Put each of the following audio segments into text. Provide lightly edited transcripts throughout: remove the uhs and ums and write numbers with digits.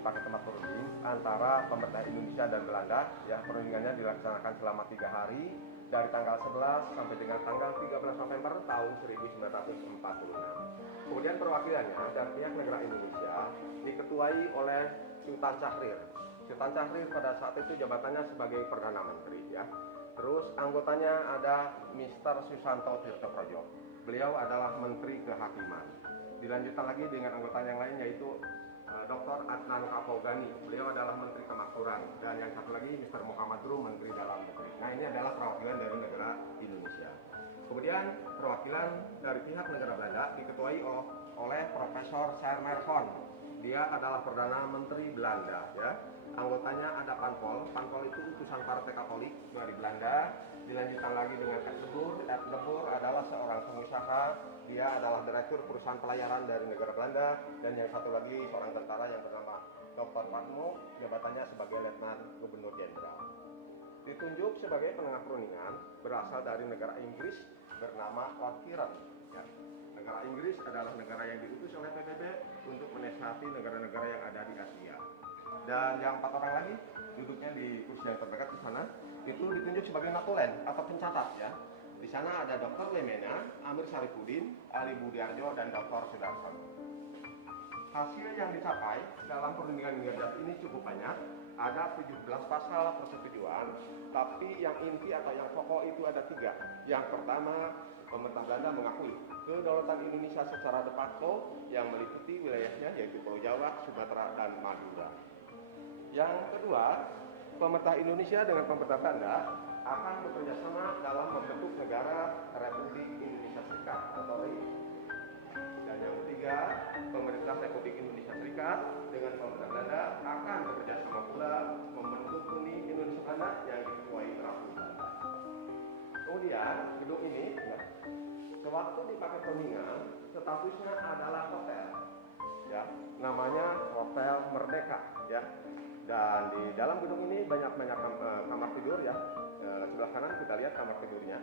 dipakai tempat perunding antara pemerintah Indonesia dan Belanda. Ya, perundingannya dilaksanakan selama 3 hari dari tanggal 11 sampai dengan tanggal 13 November tahun 1946. Kemudian perwakilannya dari pihak negara Indonesia diketuai oleh Sultan Syahrir. Sultan Syahrir pada saat itu jabatannya sebagai Perdana Menteri, ya. Terus anggotanya ada Mr. Susanto Tirtoprajo. Beliau adalah Menteri Kehakiman. Dilanjutkan lagi dengan anggota yang lain yaitu Dr. Adnan Kapogani. Beliau adalah Menteri Kemakmuran. Dan yang satu lagi Mr. Muhammad Rum, Menteri Dalam Negeri. Nah, ini adalah perwakilan dari negara Indonesia. Kemudian perwakilan dari pihak negara Belanda diketuai oleh Profesor Sermerhon. Dia adalah Perdana Menteri Belanda, ya. Anggotanya ada Panpol. Panpol itu utusan Partai Katolik dari Belanda. Dilanjutkan lagi dengan Ed Lebur. Ed Lebur adalah seorang pengusaha. Dia adalah direktur perusahaan pelayaran dari negara Belanda. Dan yang satu lagi seorang tentara yang bernama Dr. Patmo, jabatannya sebagai Letnan Gubernur Jenderal. Ditunjuk sebagai penengah perundingan berasal dari negara Inggris bernama Lord Kiron, ya. Negara Inggris adalah negara yang diutus oleh PBB untuk menasihati negara-negara yang ada di Asia. Dan yang 4 orang lagi duduknya di kursi yang terdekat di sana itu ditunjuk sebagai notulen atau pencatat, ya. Di sana ada Dr. Lemena, Amir Sarifudin, Ali Budiarjo, dan Dr. Sudarsono. Hasil yang dicapai dalam perundingan Ningrat ini cukup banyak. Ada 17 pasal persetujuan, tapi yang inti atau yang pokok itu ada 3. Yang pertama, pemerintah Belanda mengakui kedaulatan Indonesia secara de facto yang meliputi wilayahnya yaitu Pulau Jawa, Sumatera, dan Madura. Yang kedua, pemerintah Indonesia dengan pemerintah Belanda akan bekerja sama dalam membentuk negara Republik Indonesia Serikat atau RI. Dan yang ketiga, pemerintah Republik Indonesia Serikat dengan pemerintah Belanda akan bekerja sama pula membentuk Uni Indonesia Belanda yang diketuai Ratu Belanda. Kemudian gedung ini, ya, sewaktu dipakai perundingan, statusnya adalah hotel, ya, namanya Hotel Merdeka, ya. Dan di dalam gedung ini banyak kamar tidur, ya. Sebelah kanan kita lihat kamar tidurnya.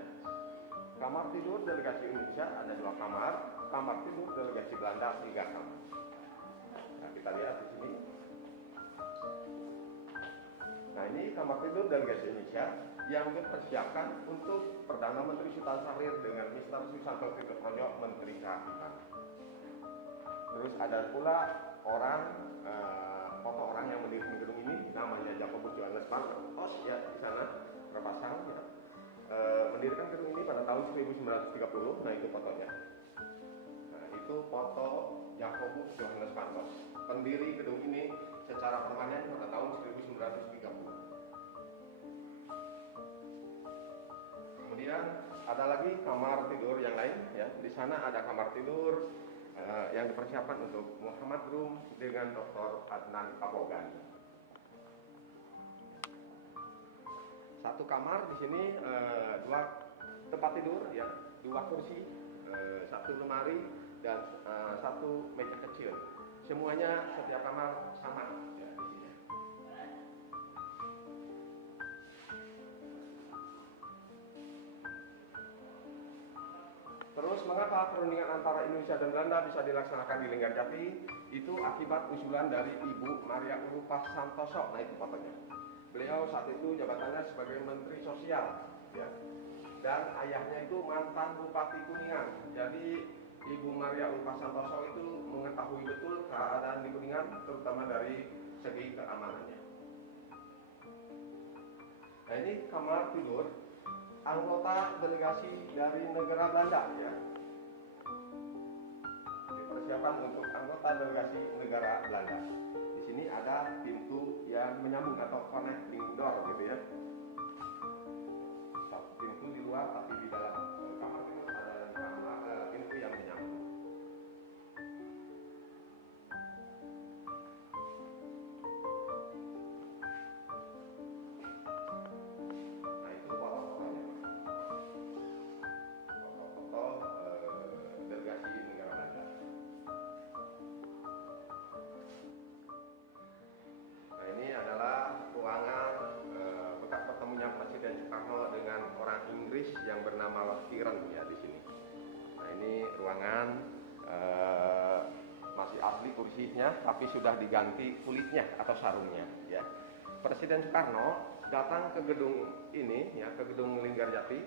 Kamar tidur delegasi Indonesia ada 2 kamar, kamar tidur delegasi Belanda 3 kamar. Nah, kita lihat di sini. Nah, ini kamar tidur delegasi Indonesia yang dipersiapkan untuk Perdana Menteri Sultan Syahrir dengan Mr. Susanto Tirtoprajo, Menteri Kehakiman. Terus ada pula foto orang yang mendirikan gedung ini, namanya Jakobus Johannes Pantos, ya, di sana terpasang, ya. Mendirikan gedung ini pada tahun 1930. Nah, itu fotonya. Nah, itu foto Jakobus Johannes Pantos, pendiri gedung ini secara permanen pada tahun 1930. Kemudian ada lagi kamar tidur yang lain, ya. Di sana ada kamar tidur yang dipersiapkan untuk Muhammad Rum dengan Dr. Adnan Kapogani. Satu kamar di sini 2 tempat tidur, ya, 2 kursi, 1 lemari, dan 1 meja kecil. Semuanya setiap kamar sama, ya, di sini. Terus mengapa perundingan antara Indonesia dan Belanda bisa dilaksanakan di Linggarjati? Itu akibat usulan dari Ibu Maria Ulupah Santoso. Nah, itu fotonya. Beliau saat itu jabatannya sebagai Menteri Sosial, ya. Dan ayahnya itu mantan Bupati Kuningan. Jadi Ibu Maria Ulupah Santoso itu mengetahui betul keadaan di Kuningan, terutama dari segi keamanannya. Nah, ini kamar tidur anggota delegasi dari negara Belanda, ya. Dipersiapkan untuk anggota delegasi negara Belanda. Di sini ada pintu yang menyambung atau connecting door, gitu, ya. Pintu di luar tapi di dalam kamar tidur ada pintu yang menyambung. Nah, itu foto-fotonya, foto-foto delegasi negara Belanda. Nah, ini adalah ruangan bekas pertemuan Presiden Soekarno dengan orang Inggris yang bernama Lord Kiron, ya, di sini. Nah, ini ruangan masih asli kursinya, tapi sudah diganti kulitnya atau sarungnya. Ya. Presiden Soekarno datang ke gedung ini, ya, ke gedung Linggarjati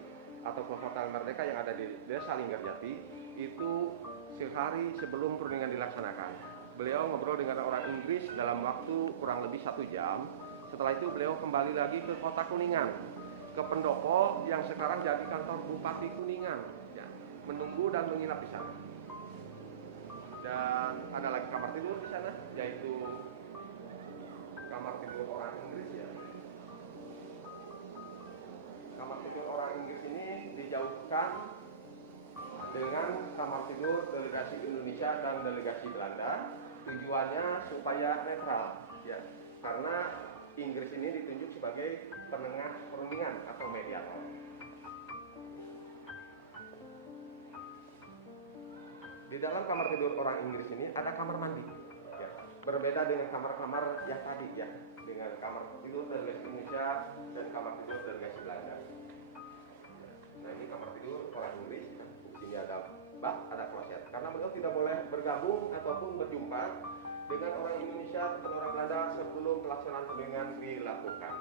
atau ke Hotel Merdeka yang ada di Desa Linggarjati itu sehari sebelum perundingan dilaksanakan. Beliau ngobrol dengan orang Inggris dalam waktu kurang lebih 1 jam. Setelah itu beliau kembali lagi ke kota Kuningan, ke pendopo yang sekarang jadi kantor Bupati Kuningan, ya, menunggu dan menginap di sana. Dan ada lagi kamar tidur di sana, yaitu kamar tidur orang Inggris, ya. Kamar tidur orang Inggris ini dijauhkan dengan kamar tidur delegasi Indonesia dan delegasi Belanda. Tujuannya supaya netral, ya, karena Inggris ini ditunjuk sebagai penengah perundingan atau mediator. Di dalam kamar tidur orang Inggris ini ada kamar mandi, ya. Berbeda dengan kamar-kamar yang tadi, ya, dengan kamar tidur delegasi Indonesia dan kamar tidur delegasi Belanda. Nah, ini kamar tidur orang Inggris. Di sini ada bak, ada kloset. Karena beliau tidak boleh bergabung ataupun berjumpa dengan orang Indonesia atau orang Belanda sebelum pelaksanaan perundingan dilakukan.